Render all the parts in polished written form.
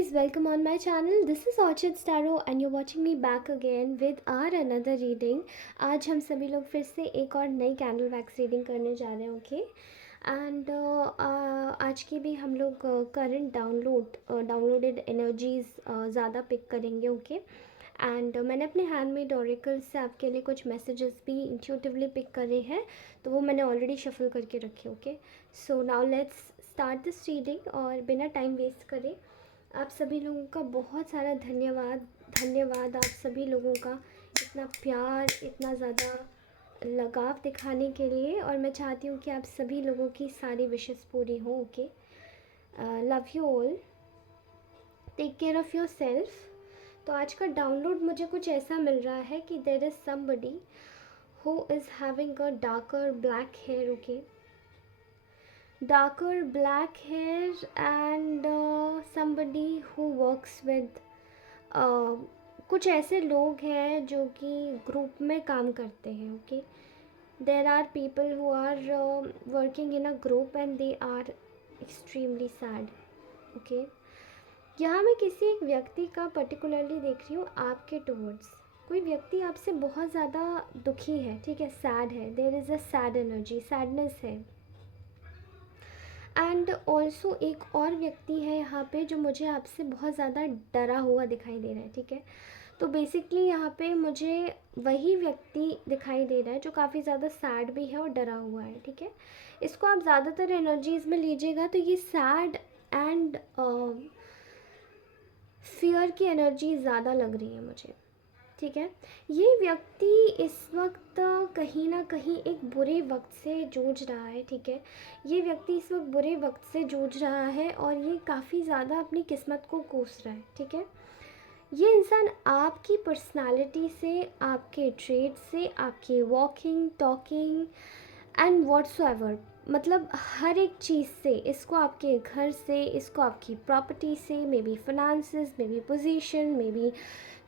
guys, welcome on my channel. This is Orchid Starro and you're watching me back again with our another reading. आज हम सभी लोग फिर से एक और नई कैंडल वैक्स रीडिंग करने जा रहे हैं, ओके। एंड आज की भी हम लोग करंट डाउनलोडेड एनर्जीज़ ज़्यादा पिक करेंगे, ओके। एंड मैंने अपने हैंडमेड ऑरेकल से आपके लिए कुछ मैसेजेस भी इंट्यूटिवली पिक करे हैं, तो वो मैंने ऑलरेडी शफल करके रखे, okay. So now let's start this reading. और बिना टाइम वेस्ट करे आप सभी लोगों का बहुत सारा धन्यवाद आप सभी लोगों का इतना प्यार, इतना ज़्यादा लगाव दिखाने के लिए। और मैं चाहती हूँ कि आप सभी लोगों की सारी विशेस पूरी हो, okay. Love you all, take care of yourself. तो आज का डाउनलोड मुझे कुछ ऐसा मिल रहा है कि there is somebody who is having a darker black hair, okay. darker black hair and somebody who works with कुछ ऐसे लोग हैं जो कि ग्रुप में काम करते हैं, okay. There are people who are working in a group and they are extremely sad, okay. यहाँ मैं किसी एक व्यक्ति का पर्टिकुलरली देख रही हूँ आपके टूवर्ड्स। कोई व्यक्ति आपसे बहुत ज़्यादा दुखी है, ठीक है, सैड है, there is a sad energy, sadness है। एंड ऑल्सो एक और व्यक्ति है यहाँ पे जो मुझे आपसे बहुत ज़्यादा डरा हुआ दिखाई दे रहा है, ठीक है। तो बेसिकली यहाँ पे मुझे वही व्यक्ति दिखाई दे रहा है जो काफ़ी ज़्यादा सैड भी है और डरा हुआ है, ठीक है। इसको आप ज़्यादातर एनर्जीज़ में लीजिएगा तो ये सैड एंड फियर की एनर्जी ज़्यादा लग रही है मुझे, ठीक है। ये व्यक्ति इस वक्त कहीं ना कहीं एक बुरे वक्त से जूझ रहा है, ठीक है। ये व्यक्ति इस वक्त बुरे वक्त से जूझ रहा है और ये काफ़ी ज़्यादा अपनी किस्मत को कोस रहा है, ठीक है। ये इंसान आपकी पर्सनालिटी से, आपके ट्रेड से, आपकी वॉकिंग, टॉकिंग एंड व्हाट्सोएवर, मतलब हर एक चीज़ से, इसको आपके घर से, इसको आपकी प्रॉपर्टी से, may be finances, may be position, may be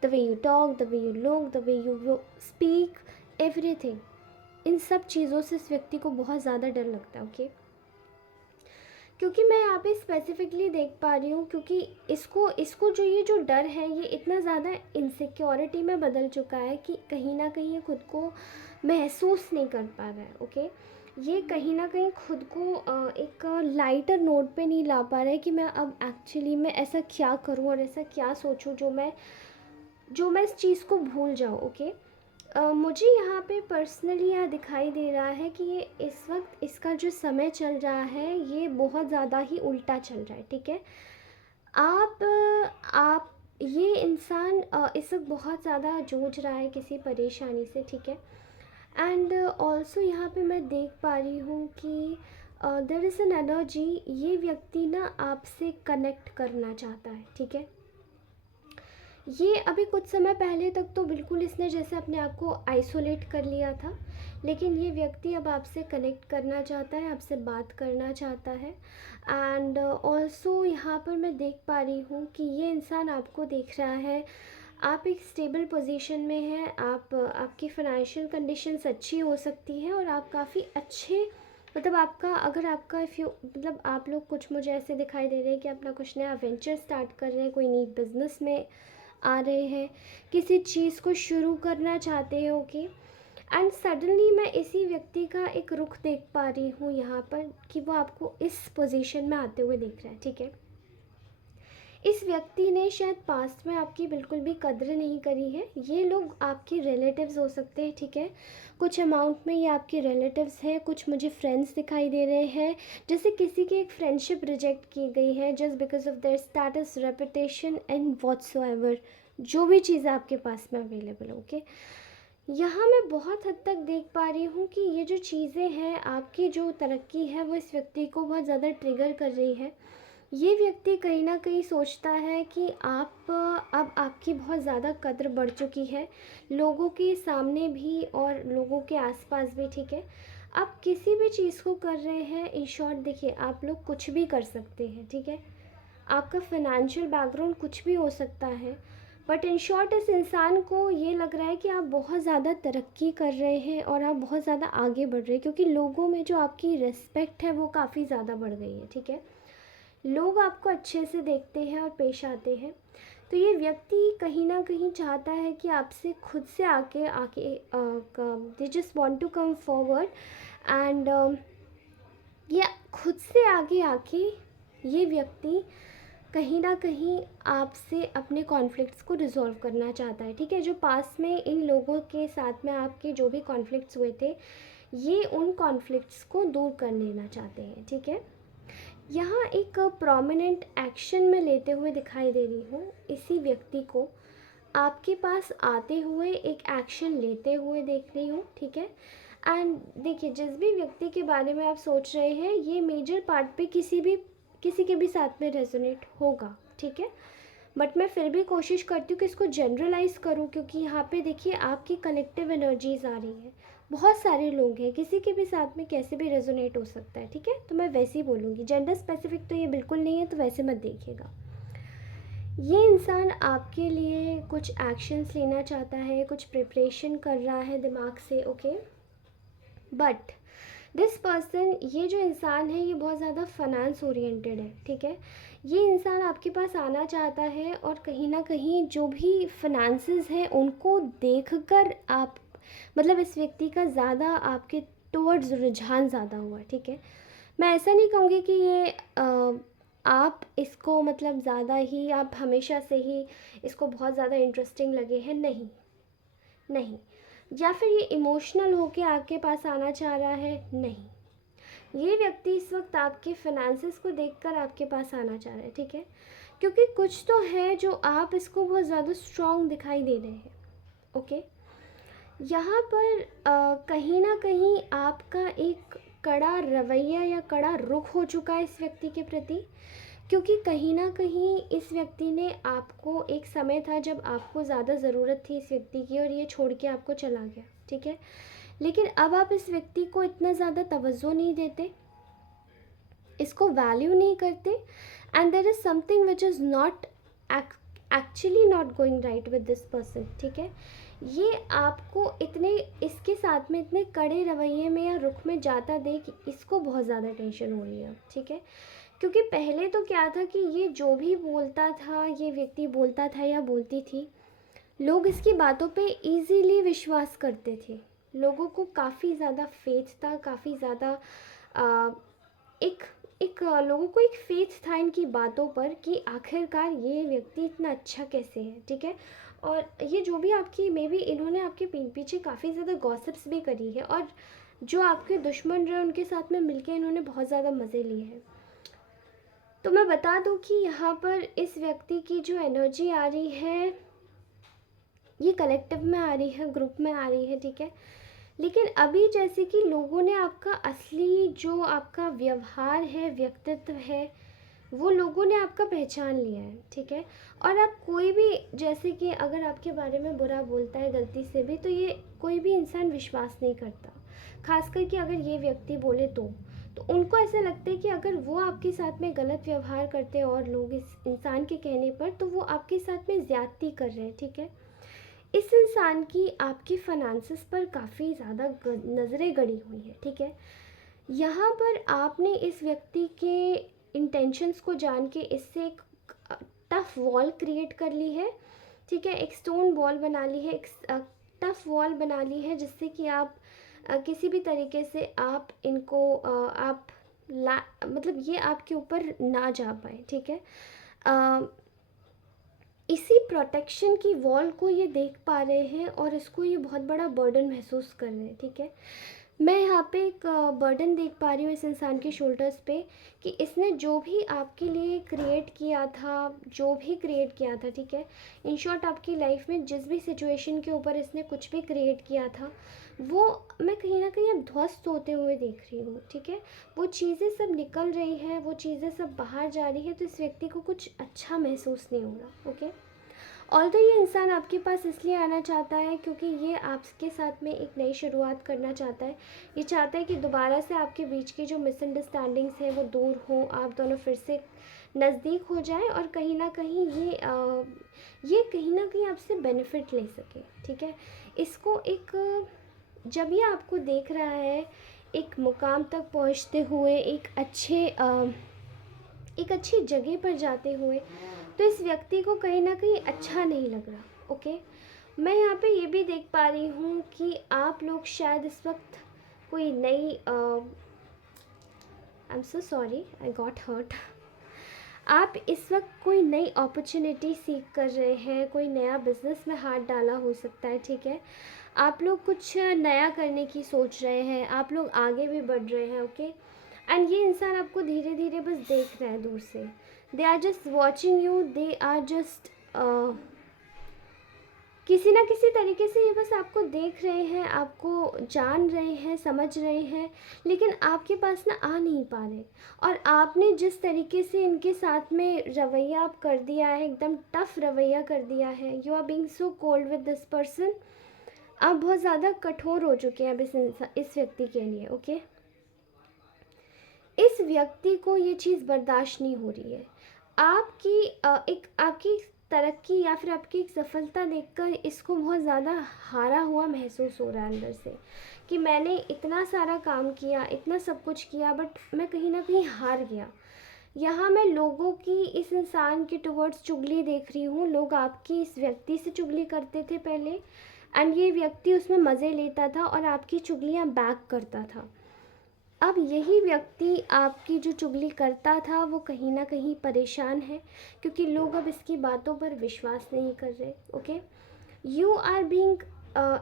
the way you talk, the way you look, the way you speak, everything, इन सब चीज़ों से इस व्यक्ति को बहुत ज़्यादा डर लगता है, ओके। क्योंकि मैं यहाँ पे स्पेसिफिकली देख पा रही हूँ, क्योंकि इसको ये जो डर है ये इतना ज़्यादा इनसिक्योरिटी में बदल चुका है कि कहीं ना कहीं ये खुद को महसूस नहीं कर पा रहा है, ओके। ये कहीं ना कहीं खुद को एक लाइटर नोट पे नहीं ला पा रहा है कि मैं अब एक्चुअली मैं ऐसा क्या करूँ और ऐसा क्या सोचूँ जो मैं इस चीज़ को भूल जाऊँ, ओके। मुझे यहाँ पे पर्सनली यह दिखाई दे रहा है कि ये इस वक्त इसका जो समय चल रहा है ये बहुत ज़्यादा ही उल्टा चल रहा है, ठीक है। आप ये इंसान इस वक्त बहुत ज़्यादा जूझ रहा है किसी परेशानी से, ठीक है। एंड ऑल्सो यहाँ पे मैं देख पा रही हूँ कि देयर इज़ एन एनर्जी, ये व्यक्ति ना आपसे कनेक्ट करना चाहता है, ठीक है। ये अभी कुछ समय पहले तक तो बिल्कुल इसने जैसे अपने आप को आइसोलेट कर लिया था, लेकिन ये व्यक्ति अब आपसे कनेक्ट करना चाहता है, आपसे बात करना चाहता है। एंड ऑल्सो यहाँ पर मैं देख पा रही हूँ कि ये इंसान आपको देख रहा है, आप एक स्टेबल पोजीशन में हैं, आपकी फाइनेंशियल कंडीशंस अच्छी हो सकती हैं और आप काफ़ी अच्छे, मतलब अगर आपका मतलब आप लोग कुछ मुझे ऐसे दिखाई दे रहे हैं कि अपना कुछ नया वेंचर स्टार्ट कर रहे हैं, कोई नई बिजनेस में आ रहे हैं, किसी चीज़ को शुरू करना चाहते हैं, ओके। एंड सडनली मैं इसी व्यक्ति का एक रुख देख पा रही हूँ यहाँ पर कि वो आपको इस पोजीशन में आते हुए देख रहा है, ठीक है। इस व्यक्ति ने शायद पास्ट में आपकी बिल्कुल भी कद्र नहीं करी है। ये लोग आपके रिलेटिव्स हो सकते हैं, ठीक है। कुछ अमाउंट में ये आपके रिलेटिव्स हैं, कुछ मुझे फ्रेंड्स दिखाई दे रहे हैं, जैसे किसी की एक फ्रेंडशिप रिजेक्ट की गई है just because of their status, reputation and whatsoever, जो भी चीज़ आपके पास में अवेलेबल है, ओके। यहाँ मैं बहुत हद तक देख पा रही हूँ कि ये जो चीज़ें हैं, आपकी जो तरक्की है वो इस व्यक्ति को बहुत ज़्यादा ट्रिगर कर रही है। ये व्यक्ति कहीं ना कहीं सोचता है कि अब आपकी बहुत ज़्यादा कद्र बढ़ चुकी है, लोगों के सामने भी और लोगों के आसपास भी, ठीक है। आप किसी भी चीज़ को कर रहे हैं, इन शॉर्ट देखिए आप लोग कुछ भी कर सकते हैं, ठीक है। आपका फाइनेंशियल बैकग्राउंड कुछ भी हो सकता है, बट इन शॉर्ट इस इंसान को ये लग रहा है कि आप बहुत ज़्यादा तरक्की कर रहे हैं और आप बहुत ज़्यादा आगे बढ़ रहे हैं, क्योंकि लोगों में जो आपकी रिस्पेक्ट है वो काफ़ी ज़्यादा बढ़ गई है, ठीक है। लोग आपको अच्छे से देखते हैं और पेश आते हैं। तो ये व्यक्ति कहीं न कहीं चाहता है कि आपसे खुद से आके आके they just want to come forward and ये खुद से आगे आके ये व्यक्ति कहीं न कहीं आपसे अपने कॉन्फ्लिक्ट्स को रिज़ॉल्व करना चाहता है, ठीक है? जो पास्ट में इन लोगों के साथ में आपके जो भी कॉन्फ्लिक्ट्स हुए थे, ये उन कॉन्फ्लिक्ट्स को दूर कर लेना चाहते हैं, ठीक है? यहाँ एक प्रोमिनेंट एक्शन में लेते हुए दिखाई दे रही हूँ इसी व्यक्ति को, आपके पास आते हुए एक एक्शन लेते हुए देख रही हूँ, ठीक है? एंड देखिए, जिस भी व्यक्ति के बारे में आप सोच रहे हैं, ये मेजर पार्ट पे किसी के भी साथ में रेजोनेट होगा, ठीक है? बट मैं फिर भी कोशिश करती हूँ कि इसको जनरलाइज़ करूँ, क्योंकि यहाँ पे देखिए आपकी कलेक्टिव एनर्जीज़ आ रही है। बहुत सारे लोग हैं, किसी के भी साथ में कैसे भी रेजोनेट हो सकता है, ठीक है? तो मैं वैसे ही बोलूँगी, जेंडर स्पेसिफिक तो ये बिल्कुल नहीं है, तो वैसे मत देखिएगा। ये इंसान आपके लिए कुछ एक्शंस लेना चाहता है, कुछ प्रिपरेशन कर रहा है दिमाग से, ओके? बट दिस पर्सन, ये जो इंसान है, ये बहुत ज़्यादा फाइनेंस ओरिएंटेड है, ठीक है? ये इंसान आपके पास आना चाहता है और कहीं ना कहीं जो भी फाइनेंसेस हैं उनको देखकर आप, मतलब इस व्यक्ति का ज़्यादा आपके टुवर्ड्स रुझान ज़्यादा हुआ है, ठीक है? मैं ऐसा नहीं कहूँगी कि ये आप इसको मतलब ज़्यादा ही, आप हमेशा से ही इसको बहुत ज़्यादा इंटरेस्टिंग लगे हैं, नहीं, नहीं। या फिर ये इमोशनल होके आपके पास आना चाह रहा है, नहीं। ये व्यक्ति इस वक्त आपके फाइनेंसेस को देखकर आपके पास आना चाह रहा है, ठीक है? क्योंकि कुछ तो है जो आप इसको बहुत ज़्यादा स्ट्रॉन्ग दिखाई दे रहे हैं, ओके? यहाँ पर कहीं ना कहीं आपका एक कड़ा रवैया या कड़ा रुख हो चुका है इस व्यक्ति के प्रति, क्योंकि कहीं ना कहीं इस व्यक्ति ने आपको, एक समय था जब आपको ज़्यादा ज़रूरत थी इस व्यक्ति की और ये छोड़ के आपको चला गया, ठीक है? लेकिन अब आप इस व्यक्ति को इतना ज़्यादा तवज्जो नहीं देते, इसको वैल्यू नहीं करते, and there is something which is not actually not going right with this person, ठीक है? ये आपको इतने, इसके साथ में इतने कड़े रवैये में या रुख में जाता देख इसको बहुत ज़्यादा टेंशन हो रही है, ठीक है? क्योंकि पहले तो क्या था कि ये जो भी बोलता था, ये व्यक्ति बोलता था या बोलती थी, लोग इसकी बातों पे इजीली विश्वास करते थे। लोगों को काफ़ी ज़्यादा फेथ था, काफ़ी ज़्यादा एक लोगों को एक फेथ था इनकी बातों पर कि आखिरकार ये व्यक्ति इतना अच्छा कैसे है, ठीक है? और ये जो भी आपकी, मे बी इन्होंने आपके पीछे काफ़ी ज़्यादा गॉसिप्स भी करी है, और जो आपके दुश्मन रहे उनके साथ में मिलके इन्होंने बहुत ज़्यादा मज़े लिए हैं। तो मैं बता दूं कि यहाँ पर इस व्यक्ति की जो एनर्जी आ रही है, ये कलेक्टिव में आ रही है, ग्रुप में आ रही है, ठीक है? लेकिन अभी जैसे कि लोगों ने आपका असली जो आपका व्यवहार है, व्यक्तित्व है, वो लोगों ने आपका पहचान लिया है, ठीक है? और आप कोई भी, जैसे कि अगर आपके बारे में बुरा बोलता है गलती से भी, तो ये कोई भी इंसान विश्वास नहीं करता, खासकर कि अगर ये व्यक्ति बोले तो उनको ऐसा लगता है कि अगर वो आपके साथ में गलत व्यवहार करते हैं और लोग इस इंसान के कहने पर, तो वो आपके साथ में ज़्यादती कर रहे हैं, ठीक है? इस इंसान की आपके फाइनेंसेस पर काफ़ी ज़्यादा नज़रें गड़ी हुई है, ठीक है? यहाँ पर आपने इस व्यक्ति के इंटेंशंस को जान के इससे एक टफ वॉल क्रिएट कर ली है, ठीक है? एक स्टोन वॉल बना ली है, एक टफ वॉल बना ली है, जिससे कि आप किसी भी तरीके से आप इनको आप मतलब ये आपके ऊपर ना जा पाए, ठीक है? इसी प्रोटेक्शन की वॉल को ये देख पा रहे हैं और इसको ये बहुत बड़ा बर्डन महसूस कर रहे हैं, ठीक है? मैं यहाँ पे एक बर्डन देख पा रही हूँ इस इंसान के शोल्डर्स पे, कि इसने जो भी आपके लिए क्रिएट किया था, जो भी क्रिएट किया था, ठीक है? इन शॉर्ट, आपकी लाइफ में जिस भी सिचुएशन के ऊपर इसने कुछ भी क्रिएट किया था, वो मैं कहीं ना कहीं अब ध्वस्त होते हुए देख रही हूँ, ठीक है? वो चीज़ें सब निकल रही हैं, वो चीज़ें सब बाहर जा रही है, तो इस व्यक्ति को कुछ अच्छा महसूस नहीं हो रहा, ओके? ऑल्दो ये इंसान आपके पास इसलिए आना चाहता है क्योंकि ये आपके साथ में एक नई शुरुआत करना चाहता है। ये चाहता है कि दोबारा से आपके बीच की जो मिसअंडरस्टैंडिंग्स हैं वो दूर हों, आप दोनों फिर से नज़दीक हो जाएं, और कहीं ना कहीं ये कहीं ना कहीं आपसे बेनिफिट ले सके, ठीक है? इसको एक, जब ये आपको देख रहा है एक मुकाम तक पहुंचते हुए, एक अच्छे एक अच्छी जगह पर जाते हुए, तो इस व्यक्ति को कहीं ना कहीं अच्छा नहीं लग रहा। ओके, मैं यहाँ पे ये भी देख पा रही हूँ कि आप लोग शायद इस वक्त कोई नई I am so sorry, I got hurt. आप इस वक्त कोई नई अपॉर्चुनिटी सीख कर रहे हैं, कोई नया बिजनेस में हाथ डाला हो सकता है, ठीक है। आप लोग कुछ नया करने की सोच रहे हैं, आप लोग आगे भी बढ़ रहे हैं। ओके, एंड ये इंसान आपको धीरे धीरे बस देख रहा है दूर से। They are just watching you, they are just किसी ना किसी तरीके से ये बस आपको देख रहे हैं, आपको जान रहे हैं, समझ रहे हैं, लेकिन आपके पास ना आ नहीं पा रहे। और आपने जिस तरीके से इनके साथ में रवैया आप कर दिया है, एकदम टफ रवैया कर दिया है, you are being so cold with this person. आप बहुत ज़्यादा कठोर हो चुके हैं अब इस व्यक्ति के लिए। ओके, इस व्यक्ति को ये चीज़ बर्दाश्त नहीं हो रही है। आपकी तरक्की या फिर आपकी एक सफलता देखकर इसको बहुत ज़्यादा हारा हुआ महसूस हो रहा है अंदर से, कि मैंने इतना सारा काम किया, इतना सब कुछ किया, बट मैं कहीं ना कहीं हार गया। यहाँ मैं लोगों की इस इंसान के टुवर्ड्स चुगली देख रही हूँ। लोग आपकी इस व्यक्ति से चुगली करते थे पहले, एंड ये व्यक्ति उसमें मज़े लेता था और आपकी चुगलियाँ बैक करता था। अब यही व्यक्ति आपकी जो चुगली करता था वो कहीं ना कहीं परेशान है, क्योंकि लोग अब इसकी बातों पर विश्वास नहीं कर रहे। Okay, you are being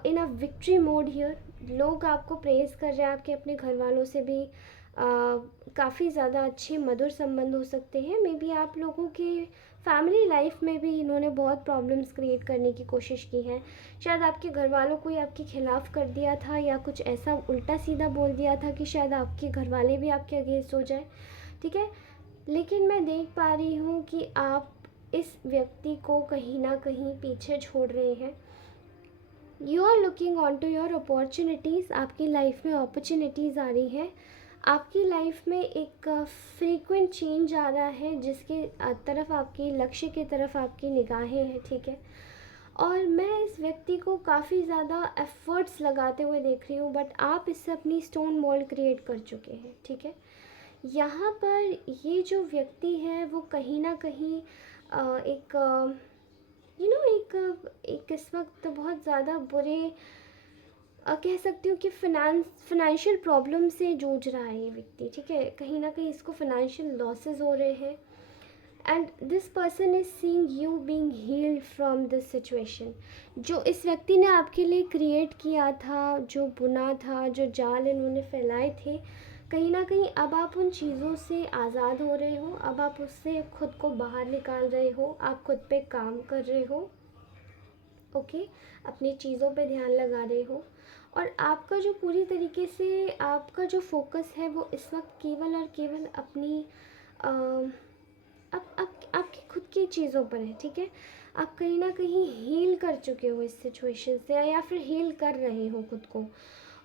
in a victory mode here. लोग आपको प्रेज़ कर रहे हैं, आपके अपने घर वालों से भी काफ़ी ज़्यादा अच्छे मधुर संबंध हो सकते हैं। मे बी आप लोगों के फैमिली लाइफ में भी इन्होंने बहुत प्रॉब्लम्स क्रिएट करने की कोशिश की है। शायद आपके घर वालों को ही आपके खिलाफ़ कर दिया था, या कुछ ऐसा उल्टा सीधा बोल दिया था कि शायद आपके घर वाले भी आपके अगेंस्ट हो जाए, ठीक है। लेकिन मैं देख पा रही हूँ कि आप इस व्यक्ति को कहीं ना कहीं पीछे छोड़ रहे हैं। You are looking on to your opportunities. आपकी लाइफ में अपॉर्चुनिटीज़ आ रही हैं, आपकी लाइफ में एक फ्रीक्वेंट चेंज आ रहा है, जिसके तरफ आपकी लक्ष्य की तरफ आपकी निगाहें हैं, ठीक है। और मैं इस व्यक्ति को काफ़ी ज़्यादा एफर्ट्स लगाते हुए देख रही हूँ, बट आप इससे अपनी स्टोन वॉल क्रिएट कर चुके हैं, ठीक है। यहाँ पर ये जो व्यक्ति है वो कहीं ना कहीं एक एक इस वक्त बहुत ज़्यादा बुरे कह सकती हूँ कि फाइनेंशियल प्रॉब्लम से जूझ रहा है ये व्यक्ति, ठीक है। कहीं ना कहीं इसको फाइनेंशियल लॉसेस हो रहे हैं, and this person is seeing you being healed from this situation. जो इस व्यक्ति ने आपके लिए क्रिएट किया था, जो बुना था, जो जाल इन्होंने फैलाए थे, कहीं ना कहीं अब आप उन चीज़ों से आज़ाद हो रहे हो। अब आप उससे खुद को बाहर निकाल रहे हो, आप खुद पे काम कर रहे हो। ओके, अपनी चीज़ों पे ध्यान लगा रहे हो, और आपका जो पूरी तरीके से आपका जो फोकस है वो इस वक्त केवल और केवल अपनी आपकी खुद की चीज़ों पर है, ठीक है। आप कहीं ना कहीं हील कर चुके हो इस सिचुएशन से, या फिर हील कर रहे हो खुद को,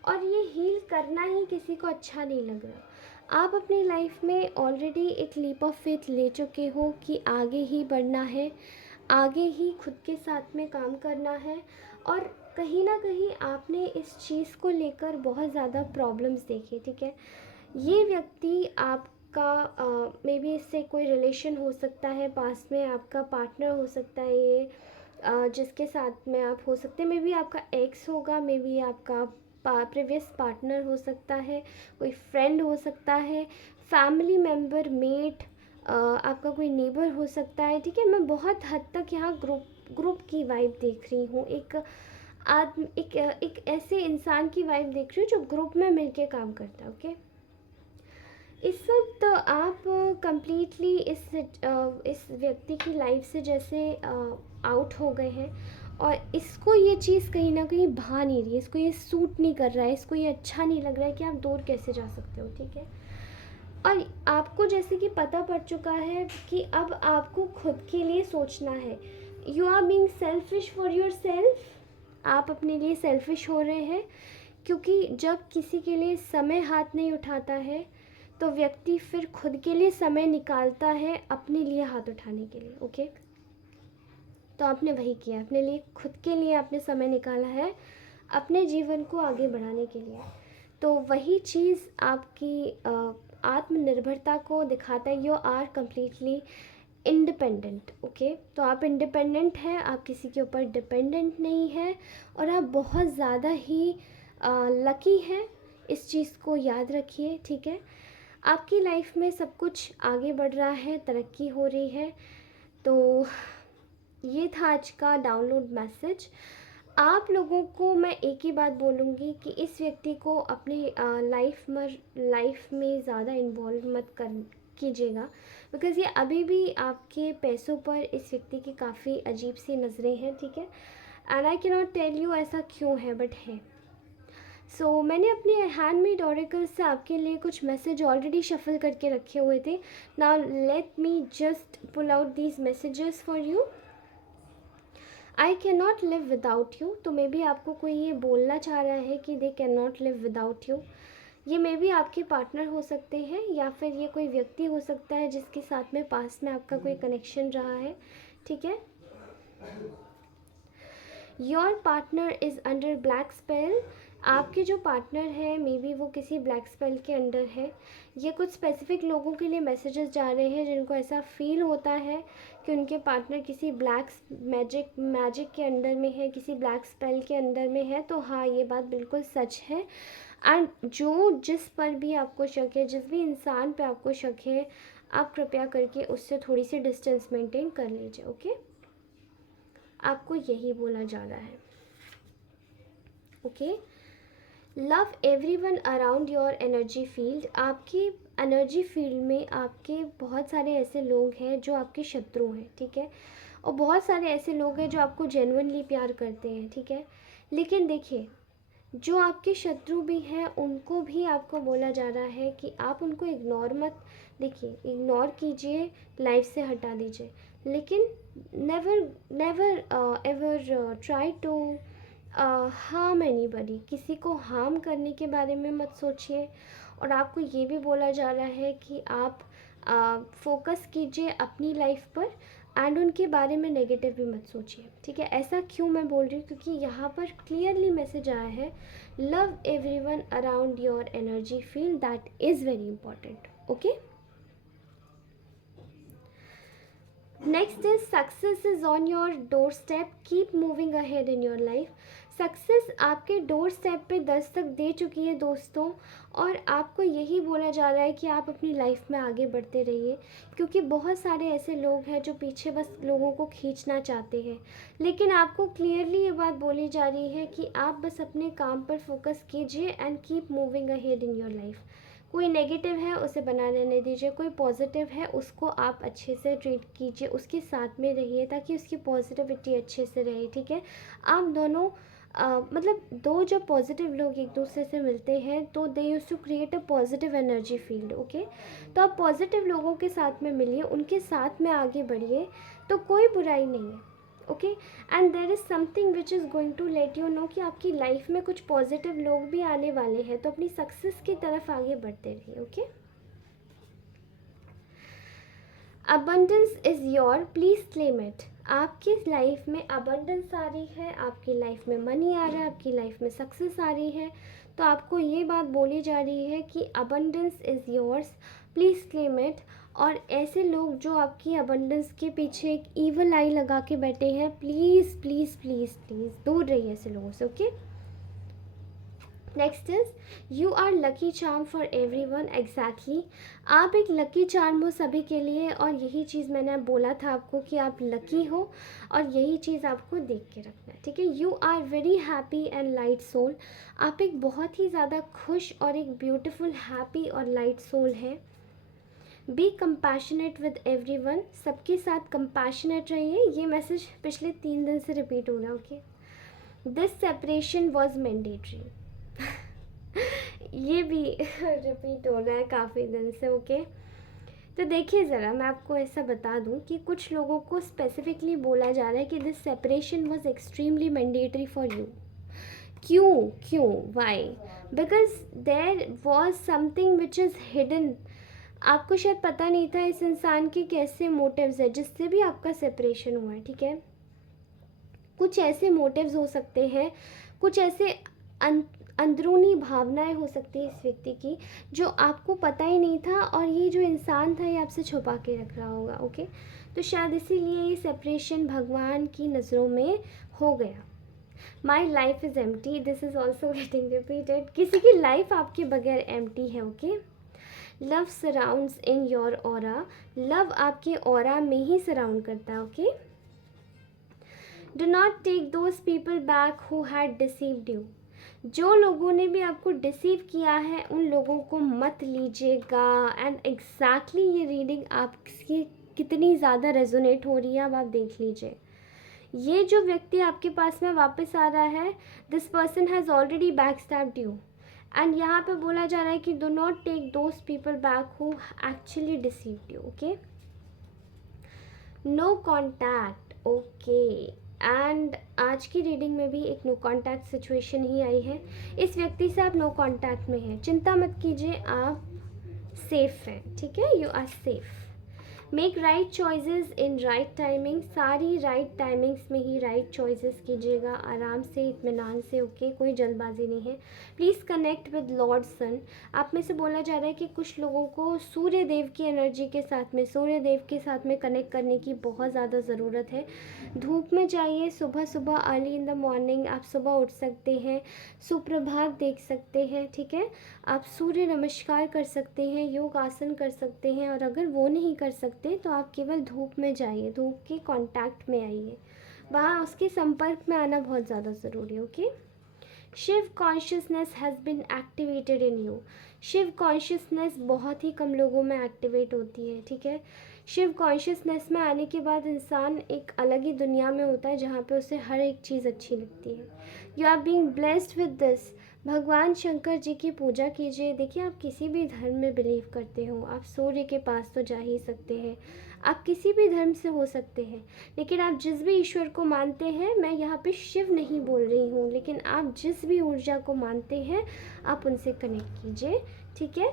और ये हील करना ही किसी को अच्छा नहीं लग रहा। आप अपनी लाइफ में ऑलरेडी एक लीप ऑफ फेथ ले चुके हो कि आगे ही बढ़ना है, आगे ही खुद के साथ में काम करना है, और कहीं ना कहीं आपने इस चीज़ को लेकर बहुत ज़्यादा प्रॉब्लम्स देखी, ठीक है। ये व्यक्ति आपका मे बी इससे कोई रिलेशन हो सकता है, पास में आपका पार्टनर हो सकता है ये, जिसके साथ में आप हो सकते हैं। मे बी आपका एक्स होगा, मे बी आपका प्रीवियस पार्टनर हो सकता है, कोई फ्रेंड हो सकता है, फैमिली मेम्बर, मेट, आपका कोई नेबर हो सकता है, ठीक है। मैं बहुत हद तक यहाँ ग्रुप की वाइब देख रही हूँ, एक ऐसे इंसान की वाइब देख रही हूँ जो ग्रुप में मिलके काम करता है। ओके, इस वक्त आप कंप्लीटली इस व्यक्ति की लाइफ से जैसे आउट हो गए हैं, और इसको ये चीज़ कहीं ना कहीं भा नहीं रही है, इसको ये सूट नहीं कर रहा है, इसको ये अच्छा नहीं लग रहा है कि आप दूर कैसे जा सकते हो, ठीक है। और आपको जैसे कि पता पड़ चुका है कि अब आपको खुद के लिए सोचना है। You are being selfish for yourself. आप अपने लिए सेल्फिश हो रहे हैं, क्योंकि जब किसी के लिए समय हाथ नहीं उठाता है तो व्यक्ति फिर खुद के लिए समय निकालता है अपने लिए हाथ उठाने के लिए। ओके, तो आपने वही किया, अपने लिए, खुद के लिए आपने समय निकाला है अपने जीवन को आगे बढ़ाने के लिए। तो वही चीज़ आत्मनिर्भरता को दिखाता है। You are completely independent. Okay, तो आप इंडिपेंडेंट हैं, आप किसी के ऊपर डिपेंडेंट नहीं हैं, और आप बहुत ज़्यादा ही लकी हैं। इस चीज़ को याद रखिए, ठीक है। आपकी लाइफ में सब कुछ आगे बढ़ रहा है, तरक्की हो रही है। तो ये था आज का डाउनलोड मैसेज। आप लोगों को मैं एक ही बात बोलूँगी कि इस व्यक्ति को अपने लाइफ में ज़्यादा इन्वॉल्व मत कर कीजिएगा, बिकॉज़ ये अभी भी आपके पैसों पर इस व्यक्ति की काफ़ी अजीब सी नज़रें हैं, ठीक है। And I can not tell you ऐसा क्यों है, बट है। सो मैंने अपने हैंडमेड ऑरेकल से आपके लिए कुछ मैसेज ऑलरेडी शफल करके रखे हुए थे। Now let me just pull out these messages for you. I can not live without you. तो मे बी आपको कोई ये बोलना चाह रहा है कि they can not live without you. ये मे बी आपके पार्टनर हो सकते हैं, या फिर ये कोई व्यक्ति हो सकता है जिसके साथ में पास्ट में आपका कोई कनेक्शन रहा है, ठीक है। Your partner is under black spell. आपके जो पार्टनर है मे बी वो किसी ब्लैक स्पेल के अंडर है। ये कुछ स्पेसिफिक लोगों के लिए मैसेजेस जा रहे हैं जिनको ऐसा फील होता है कि उनके पार्टनर किसी ब्लैक मैजिक के अंडर में है, किसी ब्लैक स्पेल के अंदर में है। तो हाँ, ये बात बिल्कुल सच है। एंड जिस पर भी आपको शक है, जिस भी इंसान पे आपको शक है, आप कृपया करके उससे थोड़ी सी डिस्टेंस मेंटेन कर लीजिए, ओके। आपको यही बोला जा रहा है, okay. Love everyone around your energy field. आपकी एनर्जी फील्ड में आपके बहुत सारे ऐसे लोग हैं जो आपके शत्रु हैं, ठीक है, और बहुत सारे ऐसे लोग हैं जो आपको जेन्युइनली प्यार करते हैं, ठीक है। लेकिन देखिए, जो आपके शत्रु भी हैं उनको भी आपको बोला जा रहा है कि आप उनको इग्नोर मत, देखिए इग्नोर कीजिए, लाइफ से हटा दीजिए, लेकिन never ever try to harm anybody. किसी को हार्म करने के बारे में मत सोचिए। और आपको ये भी बोला जा रहा है कि आप फोकस कीजिए अपनी लाइफ पर, एंड उनके बारे में नेगेटिव भी मत सोचिए, ठीक है। ऐसा क्यों मैं बोल रही हूँ, क्योंकि यहाँ पर क्लियरली मैसेज आया है, love everyone around your energy field, that is very important, okay. Next is success is on your door step, keep moving ahead in your life. Success आपके डोर स्टेप पे दस्तक दे चुकी है दोस्तों, और आपको यही बोला जा रहा है कि आप अपनी लाइफ में आगे बढ़ते रहिए, क्योंकि बहुत सारे ऐसे लोग हैं जो पीछे बस लोगों को खींचना चाहते हैं। लेकिन आपको क्लियरली ये बात बोली जा रही है कि आप बस अपने काम पर फोकस कीजिए and keep moving ahead in your life. कोई नेगेटिव है उसे बना रहने दीजिए, कोई पॉजिटिव है उसको आप अच्छे से ट्रीट कीजिए, उसके साथ में रहिए ताकि उसकी पॉजिटिविटी अच्छे से रहे, ठीक है। आप दोनों मतलब दो जब पॉजिटिव लोग एक दूसरे से मिलते हैं तो they use to create a positive energy field, okay. तो आप पॉजिटिव लोगों के साथ में मिलिए, उनके साथ में आगे बढ़िए, तो कोई बुराई नहीं है, okay. And there is something which is going to let you know कि आपकी लाइफ में कुछ पॉजिटिव लोग भी आने वाले हैं, तो अपनी सक्सेस की तरफ आगे बढ़ते रहिए, okay. Abundance is your, please claim it. आपकी लाइफ में अबंडेंस आ रही है, आपकी लाइफ में मनी आ रहा है, आपकी लाइफ में सक्सेस आ रही है, तो आपको ये बात बोली जा रही है कि abundance is yours, please claim it. और ऐसे लोग जो आपकी अबंडेंस के पीछे एक ईवल आई लगा के बैठे हैं, प्लीज़ प्लीज़ प्लीज़ प्लीज़ दूर रहिए ऐसे लोगों से, okay. Next is you are lucky charm for everyone. Exactly, आप एक लकी चार्म हो सभी के लिए, और यही चीज़ मैंने बोला था आपको कि आप लकी हो, और यही चीज़ आपको देख के रखना है, ठीक है। You are very happy and light soul. आप एक बहुत ही ज़्यादा खुश और एक ब्यूटिफुल हैप्पी और लाइट सोल है। Be compassionate with everyone, सबके साथ कंपैशनेट रहिए। ये मैसेज पिछले 3 दिन से रिपीट हो रहा है, okay. This separation was mandatory, ये भी रिपीट हो रहा है काफ़ी दिन से, ओके। तो देखिए ज़रा, मैं आपको ऐसा बता दूं कि कुछ लोगों को स्पेसिफिकली बोला जा रहा है कि this separation was extremely mandatory for you. क्यों why? Because there was something which is hidden. आपको शायद पता नहीं था इस इंसान के कैसे मोटिव्स है जिससे भी आपका सेपरेशन हुआ है, ठीक है। कुछ ऐसे मोटिव्स हो सकते हैं, कुछ ऐसे अंदरूनी भावनाएं हो सकती है इस व्यक्ति की, जो आपको पता ही नहीं था, और ये जो इंसान था ये आपसे छुपा के रख रहा होगा। ओके, तो शायद इसीलिए ये सेपरेशन भगवान की नज़रों में हो गया। My life is empty, this is also getting repeated. किसी की लाइफ आपके बगैर एम्प्टी है। Okay, love surrounds in your aura, love आपके ऑरा में ही सराउंड करता है। Okay, do not take those people back who had deceived you, जो लोगों ने भी आपको डिसीव किया है उन लोगों को मत लीजिएगा। एंड एग्जैक्टली ये रीडिंग आपकी कितनी ज़्यादा रेजोनेट हो रही है अब आप देख लीजिए। ये जो व्यक्ति आपके पास में वापस आ रहा है, this person has already back stabbed you, and यहाँ पे बोला जा रहा है कि do not take those people back who actually deceived you. Okay, no contact. Okay, and आज की रीडिंग में भी एक नो कॉन्टैक्ट सिचुएशन ही आई है। इस व्यक्ति से आप नो कॉन्टैक्ट में हैं, चिंता मत कीजिए, आप सेफ हैं। ठीक है, you are safe. Make right choices in right timing, सारी राइट टाइमिंग्स में ही राइट चॉइसेस कीजिएगा, आराम से, इत्मीनान से। ओके, कोई जल्दबाजी नहीं है। प्लीज़ कनेक्ट विद लॉर्ड सन। आप में से बोला जा रहा है कि कुछ लोगों को सूर्य देव की एनर्जी के साथ में, सूर्य देव के साथ में कनेक्ट करने की बहुत ज़्यादा ज़रूरत है। धूप में जाइए, सुबह सुबह अर्ली इन द मॉर्निंग आप सुबह उठ सकते हैं, सुप्रभात देख सकते हैं। ठीक है, आप सूर्य नमस्कार कर सकते हैं, योग आसन कर सकते हैं, और अगर वो नहीं कर सकते तो आप केवल धूप में जाइए, धूप के कांटेक्ट में आइए, वहाँ उसके संपर्क में आना बहुत ज़्यादा ज़रूरी है। Okay, Shiv consciousness has been activated in you, Shiv consciousness बहुत ही कम लोगों में एक्टिवेट होती है। ठीक है, शिव कॉन्शियसनेस में आने के बाद इंसान एक अलग ही दुनिया में होता है जहाँ पे उसे हर एक चीज़ अच्छी लगती है। You are being blessed with this. भगवान शंकर जी की पूजा कीजिए। देखिए, आप किसी भी धर्म में बिलीव करते हो, आप सूर्य के पास तो जा ही सकते हैं, आप किसी भी धर्म से हो सकते हैं, लेकिन आप जिस भी ईश्वर को मानते हैं, मैं यहाँ पे शिव नहीं बोल रही हूँ, लेकिन आप जिस भी ऊर्जा को मानते हैं आप उनसे कनेक्ट कीजिए। ठीक है,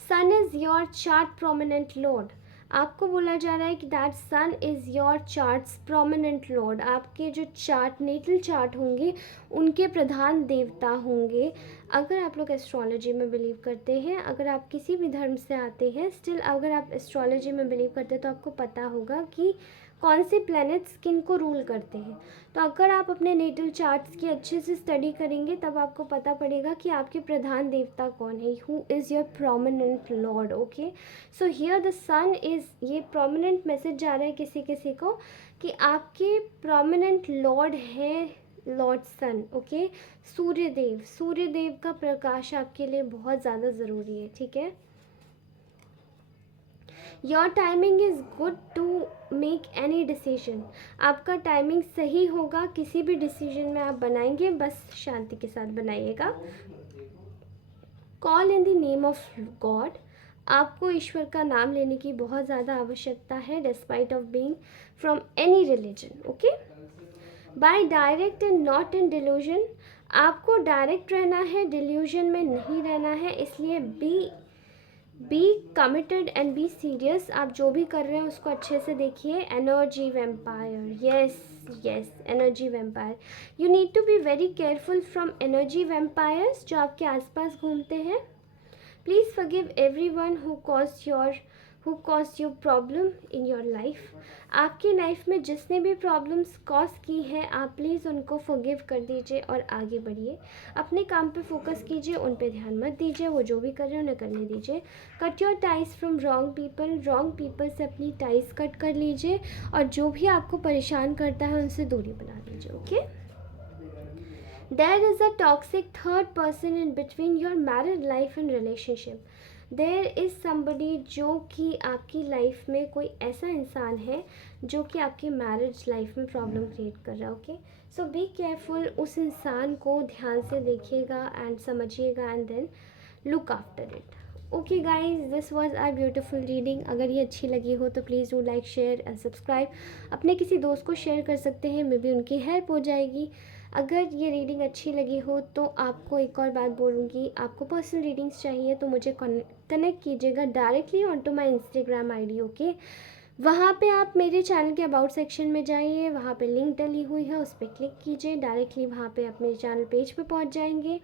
sun is your chart prominent lord. आपको बोला जा रहा है कि that sun is your charts prominent lord, आपके जो चार्ट, नेटल चार्ट होंगे उनके प्रधान देवता होंगे। अगर आप लोग एस्ट्रोलॉजी में बिलीव करते हैं, अगर आप किसी भी धर्म से आते हैं, स्टिल अगर आप एस्ट्रोलॉजी में बिलीव करते हैं तो आपको पता होगा कि कौन से प्लैनेट्स किन को रूल करते हैं। तो अगर आप अपने नेटल चार्ट्स की अच्छे से स्टडी करेंगे तब आपको पता पड़ेगा कि आपके प्रधान देवता कौन है, who is your prominent lord. Okay, so here the sun is, ये प्रोमिनेंट मैसेज जा रहा है किसी किसी को कि आपके प्रोमिनेंट लॉर्ड है lord sun. Okay, Suryadev, Suryadev का प्रकाश आपके लिए बहुत ज़्यादा ज़रूरी है। ठीक है, your timing is good to make any decision, आपका टाइमिंग सही होगा, किसी भी डिसीजन में आप बनाएंगे बस शांति के साथ बनाइएगा। Call in the name of God, आपको ईश्वर का नाम लेने की बहुत ज़्यादा आवश्यकता है, despite of being from any religion. Okay, by direct and not in delusion, आपको डायरेक्ट रहना है, डिल्यूजन में नहीं रहना है, इसलिए be committed and be serious. आप जो भी कर रहे हैं उसको अच्छे से देखिए। Energy vampire, yes yes, energy vampire, you need to be very careful from energy vampires जो आपके आसपास घूमते हैं। Please forgive everyone who cause you problem in your life, आपकी लाइफ में जिसने भी प्रॉब्लम्स कॉज की हैं आप प्लीज़ उनको फॉरगिव कर दीजिए और आगे बढ़िए। अपने काम पे फोकस कीजिए, उन पे ध्यान मत दीजिए, वो जो भी कर रहे हैं उन्हें करने दीजिए। Cut your ties from wrong people से अपनी टाइज कट कर लीजिए, और जो भी आपको परेशान करता है उनसे दूरी बना लीजिए। Okay, there is a toxic third person in between your married life and relationship, there is somebody, जो कि आपकी लाइफ में कोई ऐसा इंसान है जो कि आपकी मैरिज लाइफ में प्रॉब्लम क्रिएट कर रहा है। ओके, सो बी केयरफुल, उस इंसान को ध्यान से देखिएगा एंड समझिएगा and then look after it. Okay guys, this was our beautiful reading. अगर ये अच्छी लगी हो तो please do like, share and subscribe. अपने किसी दोस्त को शेयर कर सकते हैं, मे बी उनकी हेल्प हो जाएगी। अगर ये रीडिंग अच्छी लगी हो तो आपको एक और बात बोलूँगी, आपको पर्सनल रीडिंग्स चाहिए तो मुझे कनेक्ट कीजिएगा directly on to my Instagram ID। ओके, वहाँ पे आप मेरे चैनल के अबाउट सेक्शन में जाइए, वहाँ पे लिंक डली हुई है, उस पर क्लिक कीजिए, डायरेक्टली वहाँ पे आप मेरे चैनल पेज पे पहुँच जाएंगे।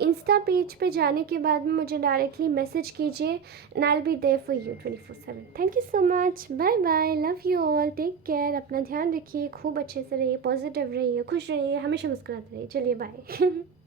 इंस्टा पेज पे जाने के बाद में मुझे डायरेक्टली मैसेज कीजिए and I will be there for you 24/7। Thank you so much, bye bye, love you all, take care, अपना ध्यान रखिए, खूब अच्छे से रहिए, पॉजिटिव रहिए, खुश रहिए, हमेशा मुस्कुराते रहिए। चलिए बाय।